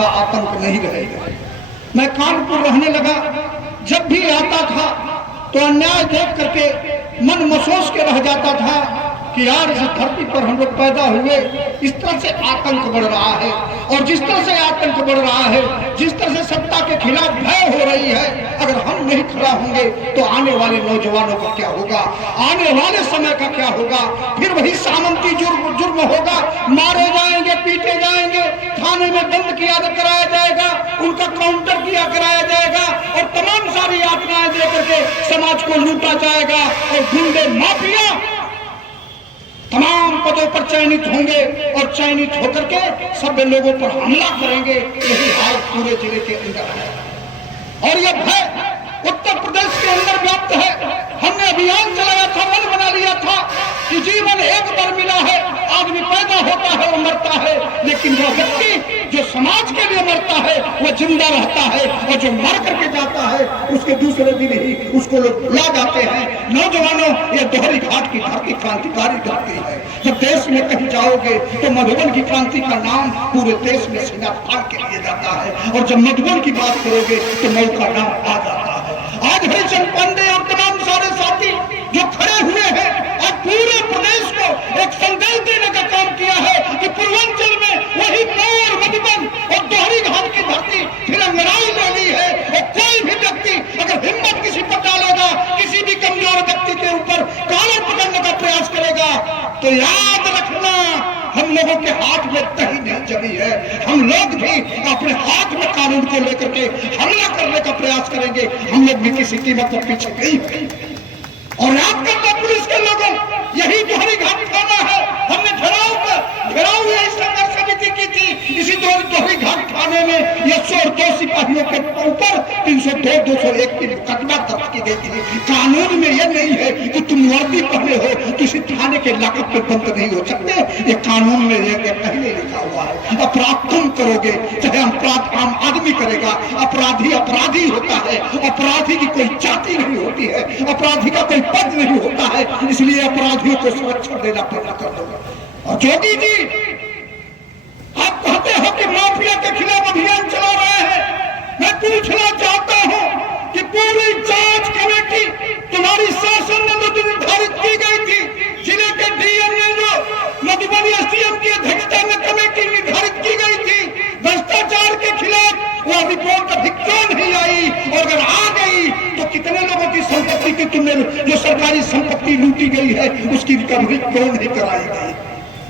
का आतंक नहीं रहेगा। मैं कानपुर रहने लगा, जब भी आता था तो अन्याय देख करके मन मसोस के रह जाता था कि यार इस धरती पर हम लोग पैदा हुए, इस तरह से आतंक बढ़ रहा है। और जिस तरह से आतंक बढ़ रहा है, जिस तरह से सत्ता के खिलाफ भय हो रही है, अगर हम नहीं खड़ा होंगे तो आने वाले नौजवानों का क्या होगा, आने वाले समय का क्या होगा। फिर वही सामंती जुर्म होगा, मारे जाएंगे, पीटे जाएंगे, थाने में बंद किया कराया जाएगा, उनका काउंटर किया कराया जाएगा और तमाम सारी यातनाएं देकर के समाज को लूटा जाएगा। और गुंडे माफिया तमाम पदों पर चयनित होंगे और चयनित होकर के सब लोगों पर हमला करेंगे। यही हाल पूरे जिले के अंदर है और यह भय उत्तर प्रदेश के अंदर व्याप्त है। हमने अभियान चलाया था, मन बना लिया था कि जीवन एक बार मिला है, आदमी पैदा होता है और मरता है, लेकिन वह व्यक्ति जो समाज के लिए मरता है वह जिंदा रहता है और जो मर करके जाता है उसके दूसरे दिन ही उसको लोग भुला जाते हैं। नौजवानों, यह दोहरी घाट की धरती क्रांतिकारी धरती है। जब देश में कहीं जाओगे तो मधुबन की क्रांति का नाम पूरे देश में सीना फाड़ के लिए जाता है और जब मधुबन की बात करोगे तो मऊ का नाम आ जाता है। आज हरिचंद पांडे और तमाम सारे साथी जो खड़े हुए हैं और पूरे प्रदेश को एक संदेश देने का काम किया है कि पूर्वांचल में वही मऊ, मधुबन और दोहरी घाट की धरती फिर अंगड़ाई लेनी है। और कोई भी व्यक्ति अगर हिम्मत किसी पर डालेगा, किसी भी कमजोर व्यक्ति के ऊपर कॉलर पकड़ने का प्रयास करेगा, तो याद रखना हम लोगों के हाथ में दही नहीं जमी है। हम लोग भी अपने हाथ में कानून को लेकर के हमला करने का प्रयास करेंगे। हम लोग भी किसी कीमत पर पीछे नहीं। और याद करना पुलिस के लोगों, यही दोहरी घाट थाना है। हमने घेराव यही संघर्ष समिति की थी। इसी दोहरी घाट थाने में 102 सिपाहियों के ऊपर 302, 201 की मुकदमा दर्ज की गई थी। कानून में यह नहीं है कि तुम वर्दी पहने हो किसी थाने के लाकअप में बंद नहीं हो सकते। ये कानून में ये पहले लिखा हुआ है। अपराध तुम करोगे, चाहे अपराध आम आदमी करेगा। अपराधी अपराधी होता है, अपराधी की कोई जाति नहीं होती है, अपराधी का कोई पद नहीं होता है। इसलिए अपराधियों को सुरक्षा देना पैदा कर दो। और जोगी जी, आप कहते हो कि माफिया के खिलाफ अभियान चला रहे हैं। मैं पूछना चाहता हूं कि पूरी जांच कमेटी तुम्हारी शासन में जो निर्धारित की गई थी, जिले के डीएम ने जो मधुबनी एसडीएम की अध्यक्षता में कमेटी निर्धारित की गई थी भ्रष्टाचार के खिलाफ, वह रिपोर्ट अभी क्यों नहीं आई? और अगर आ गई तो कितने लोगों की संपत्ति की तुमने जो सरकारी संपत्ति लूटी गई है उसकी रिकवरी क्यों नहीं कराई गई?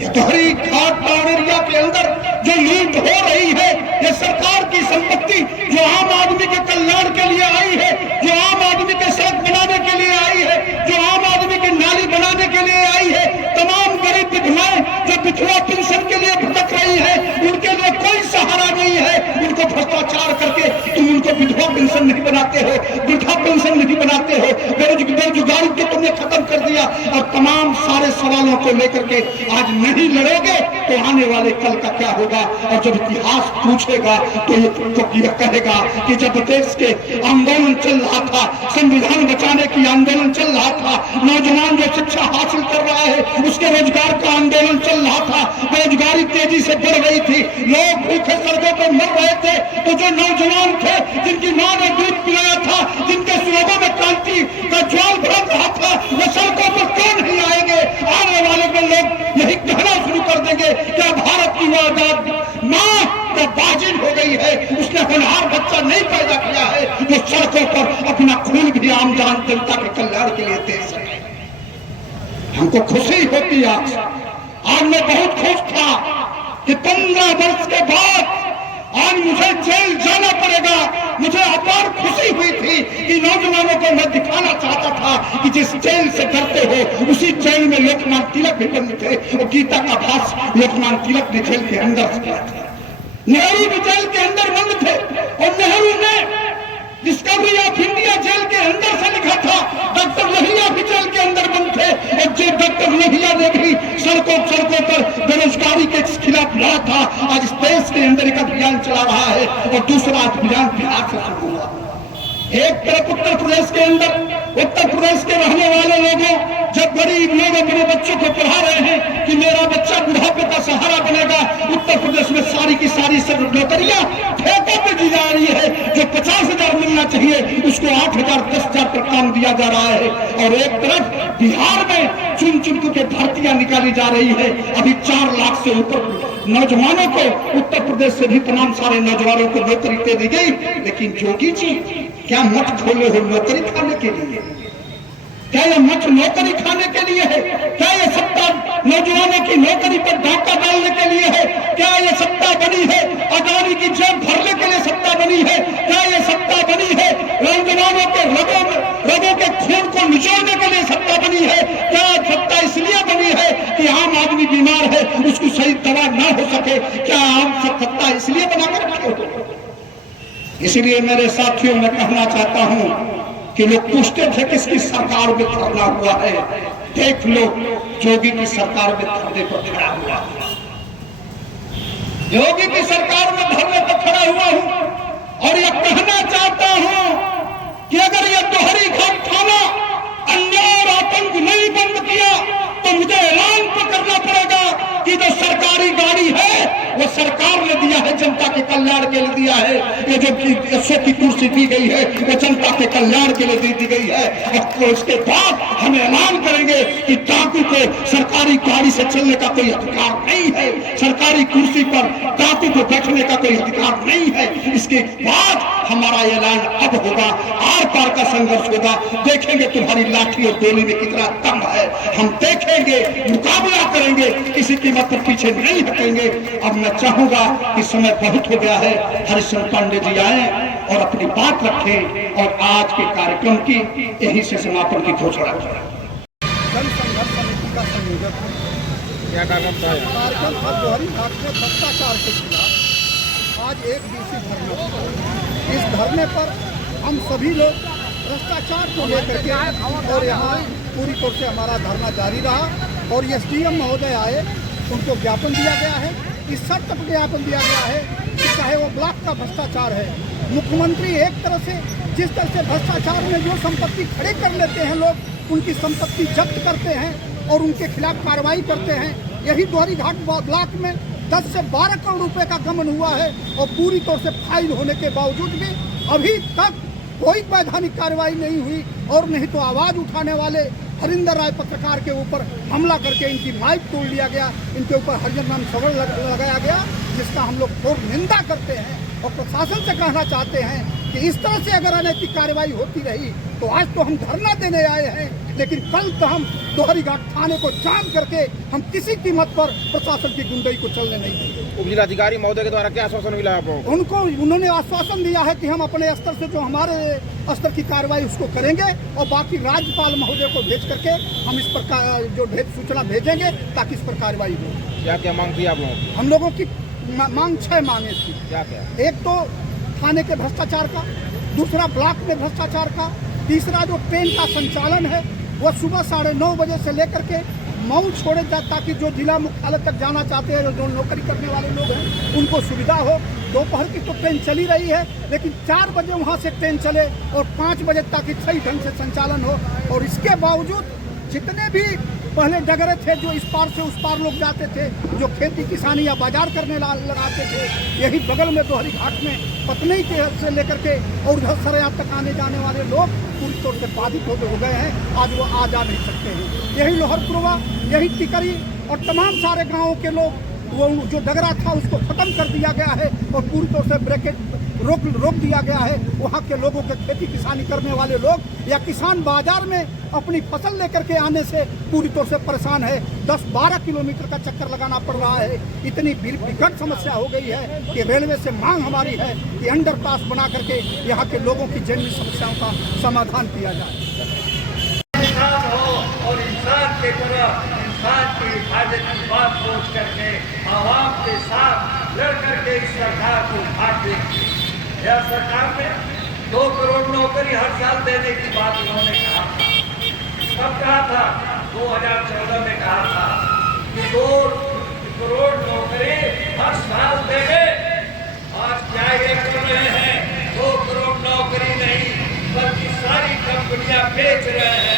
ये दोहरी घाट टाउन एरिया के अंदर जो लूट हो रही है, ये सरकार की संपत्ति जो आम आदमी के कल्याण के लिए आई है, जो आम आदमी के सड़क बनाने के लिए आई है, जो आम आदमी की नाली बनाने के लिए आई है, तमाम गरीब विधवाएं जो विधवा पेंशन के लिए भटक रही है, उनके लिए कोई सहारा नहीं है। उनको भ्रष्टाचार करके तुम उनको विधवा पेंशन नहीं बनाते हो, वृद्धा पेंशन नहीं बनाते हो, बेरोजगारी को तुमने खत्म कर दिया। और तमाम सारे सवालों को लेकर के आज नहीं लड़ोगे तो आने वाले कल का क्या होगा? और जब इतिहास पूछेगा तो ये कहेगा कि जब देश के आंदोलन चल रहा था, संविधान बचाने की आंदोलन चल रहा था, नौजवान जो शिक्षा हासिल कर रहा है उसके रोजगार का आंदोलन चल रहा था, बेरोजगारी तेजी से बढ़ रही थी, लोग भूखे सड़कों पर मर रहे थे, तो जो नौजवान थे जिनकी मां ने दूध पिलाया था, जिनके सुरगों में क्रांति का ज्वाल भर रहा था, वो सड़कों पर क्यों नहीं आएंगे? आने वाले में लोग यही कहना शुरू कर देंगे क्या भारत की वो आजाद मां तो बाजिल हो गई है, उसने होनहार बच्चा नहीं पैदा किया है जो सड़कों पर अपना खून भी आम जनता के कल्याण के लिए दे सके। हमको खुशी होती आज मैं बहुत खुश था कि 15 वर्ष के बाद आज मुझे जेल जाना पड़ेगा। मुझे अपार खुशी हुई थी कि नौजवानों को मैं दिखाना चाहता था कि जिस जेल से डरते हो उसी जेल में लोकमान्य तिलक भी बंद थे और गीता का भाष्य लोकमान्य तिलक ने जेल के अंदर से किया था। नेहरू भी जेल के अंदर बंद थे और नेहरू ने डिस्कवरी ऑफ इंडिया जेल के अंदर से लिखा था। डॉक्टर लोहिया भी जेल के अंदर बंद थे और जो डॉक्टर लोहिया ने भी सड़कों पर बेरोजगारी के खिलाफ लड़ा था। आज इस देश के अंदर एक अभियान चला रहा है और दूसरा अभियान बिहार से शुरू हुआ। एक तरफ उत्तर प्रदेश के अंदर, उत्तर प्रदेश के रहने वाले लोगों जब गरीब लोग अपने बच्चों को पढ़ा रहे हैं कि मेरा बच्चा बुढ़ापे का सहारा बनेगा, उत्तर प्रदेश में सारी की सारी सब नौकरियां ठेकों पे दी जा रही है। जो 50,000 मिलना चाहिए उसको 8,000 10,000 पर काम दिया जा रहा है। और एक तरफ बिहार में चुन चुन के भर्तियां निकाली जा रही है। अभी 4 लाख से ऊपर नौजवानों को उत्तर प्रदेश से भी तमाम सारे नौजवानों को नौकरी दे दी गई। लेकिन जोगी जी क्या मत खोले हो नौकरी खाने के लिए? क्या यह मठ नौकरी खाने के लिए है? क्या यह सत्ता नौजवानों की नौकरी पर डाका डालने के लिए है? क्या यह सत्ता बनी है अदानी की जेब भरने के लिए सत्ता बनी है? क्या यह सत्ता बनी है नौजवानों के रगों के खून को निचोड़ने के लिए सत्ता बनी है? क्या सत्ता इसलिए बनी है कि आम आदमी बीमार है उसको सही दवा ना हो सके? क्या आम सत्ता इसलिए बनाकर रखे हो? इसलिए मेरे साथियों मैं कहना चाहता हूं कि लोग पूछते थे किसकी सरकार में धरना हुआ है, देख लो योगी की सरकार में धरने पर खड़ा हुआ है। योगी की सरकार में धरने पर खड़ा हुआ हूं और यह कहना चाहता हूं कि अगर यह दोहरी घाट थाना अन्याय और आतंक नहीं बंद किया तो मुझे ऐलान तो करना पड़ेगा कि जो सरकारी गाड़ी है वो सरकार ने दिया है, जनता के कल्याण के लिए दिया है। ये जो 100 की कुर्सी दी गई है वो जनता के कल्याण के लिए दी गई है। और उसके बाद हम ऐलान करेंगे कि डाकू को सरकारी गाड़ी से चलने का कोई अधिकार नहीं है, सरकारी कुर्सी पर डाकू को बैठने का कोई अधिकार नहीं है। इसके बाद हमारा ऐलान अब होगा, आर पार का संघर्ष होगा। देखेंगे तुम्हारी लाठी और गोली में कितना दम है, हम देखेंगे, मुकाबला करेंगे, किसी कीमत पर पीछे नहीं हटेंगे। अब मैं चाहूंगा कि समय बहुत हो गया है, हरिश्चंद्र पांडे जी आए और अपनी बात रखें और आज के कार्यक्रम की यही से समापन की घोषणा करें। जन संघर्ष समिति का संयोजक क्या कार्यक्रम था? कार्यक्रम था दोहरी घाट में भ्रष्टाचार के खिलाफ आज 1 दिवसीय धरना। इस धरने पर हम सभी लोग भ्रष्टाचार को लेकर के और यहाँ पूरी तौर से हमारा धरना जारी रहा। और एसडीएम महोदय आए, उनको ज्ञापन दिया गया है, इस शर्त पर ज्ञापन दिया गया है कि चाहे वो ब्लॉक का भ्रष्टाचार है, मुख्यमंत्री एक तरह से जिस तरह से भ्रष्टाचार में जो संपत्ति खड़े कर लेते हैं लोग, उनकी संपत्ति जब्त करते हैं और उनके खिलाफ कार्रवाई करते हैं। यही दोहरी घाट ब्लॉक में 10 से 12 करोड़ रुपए का गबन हुआ है और पूरी तौर से फाइल होने के बावजूद भी अभी तक कोई वैधानिक कार्रवाई नहीं हुई। और नहीं तो आवाज उठाने वाले हरिंदर राय पत्रकार के ऊपर हमला करके इनकी माइक तोड़ लिया गया, इनके ऊपर हरिजन नाम सवड़ लगाया गया, जिसका हम लोग घोर निंदा करते हैं। और प्रशासन से कहना चाहते हैं कि इस तरह से अगर अनैतिक कार्रवाई होती रही तो आज तो हम धरना देने आए हैं, लेकिन कल तो हम दोहरी घाट थाने को जाम करके हम किसी कीमत पर प्रशासन की गुंडाई को चलने नहीं देंगे। उपजिलाधिकारी महोदय के द्वारा क्या आश्वासन मिला आपको? उन्होंने आश्वासन दिया है कि हम अपने स्तर से जो हमारे स्तर की कार्रवाई उसको करेंगे और बाकी राज्यपाल महोदय को भेज करके हम इस पर जो सूचना भेजेंगे ताकि इस पर कार्रवाई हो। क्या क्या मांग थी आप लोगों की? हम लोगों की मांग 6 मांगे थी। क्या क्या? एक तो थाने के भ्रष्टाचार का, दूसरा ब्लॉक में भ्रष्टाचार का, तीसरा जो ट्रेन का संचालन है वो सुबह 9:30 बजे से लेकर के मऊ छोड़े जाए ताकि जो जिला मुख्यालय तक जाना चाहते हैं, जो नौकरी करने वाले लोग हैं, उनको सुविधा हो। दोपहर की तो ट्रेन चली रही है, लेकिन 4 बजे वहाँ से ट्रेन चले और 5 बजे ताकि सही ढंग से संचालन हो। और इसके बावजूद जितने भी पहले डगरे थे जो इस पार से उस पार लोग जाते थे, जो खेती किसानी या बाजार करने लगाते थे, यही बगल में दोहरी घाट में पत्नी के से लेकर के और उधर सरया तक आने जाने वाले लोग पूरी तौर से बाधित हो गए हैं। आज वो आ जा नहीं सकते हैं। यही लोहरपुरवा, यही टिकरी और तमाम सारे गाँवों के लोग, वो जो डगरा था उसको खत्म कर दिया गया है और पूरी तौर से ब्रेकेट रोक दिया गया है। वहाँ के लोगों के खेती किसानी करने वाले लोग या किसान बाजार में अपनी फसल लेकर के आने से पूरी तौर से परेशान है। 10-12 किलोमीटर का चक्कर लगाना पड़ रहा है। इतनी विकट समस्या हो गई है कि रेलवे से मांग हमारी है कि अंडरपास बना करके यहाँ के लोगों की जन्य समस्याओं का समाधान किया जाए। और इंसान के तरह इंसान की हिफाजत की बात सोच करके आवाम के साथ लड़ करके इस सरकार को उठाट देंगे। यह सरकार ने 2 करोड़ नौकरी हर साल देने की बात उन्होंने कहा था। कब कहा था? 2014 में कहा था कि 2 करोड़ नौकरी हर साल देंगे। आज क्या ये कर रहे हैं? 2 करोड़ नौकरी नहीं बल्कि सारी कंपनियां बेच रहे हैं।